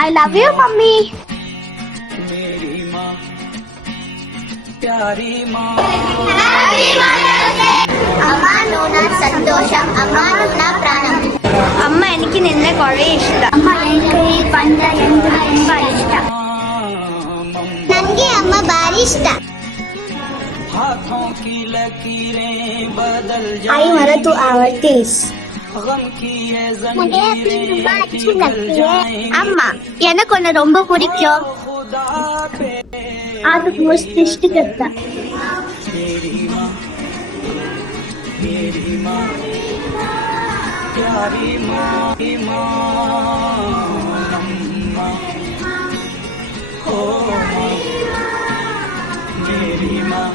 I love you, mummy. मेरी माँ प्यारी माँ ಅಮ್ಮ ನೂನ ಸಂತೋಷಂ ಅಮ್ಮ ನೂನ ಪ್ರಾಣಂ. ಅಮ್ಮ എനിക്ക് നിന്നെ കുറേ ಇಷ್ಟ. ಅಮ್ಮ എനിക്ക് ಈ ಪಂಡ ಎಂದು ತುಂಬಾ ಇಷ್ಟ. ನನಗೆ ಅಮ್ಮ ಬಾರಿ ಇಷ್ಟ. हाथों की लकीरें बदल आई मला तू आवडतेस. गम की ये मुझे अपनी ತುಂಬಾ अच्छी जंजीरें लगती है. ಅಮ್ಮ எனக்கு உன்னை ரொம்ப பிடிக்கும். खुदा पे அது most இஷ்டகத்த. मेरी माँ प्यारी माँ अम्मा हो माँ मेरी माँ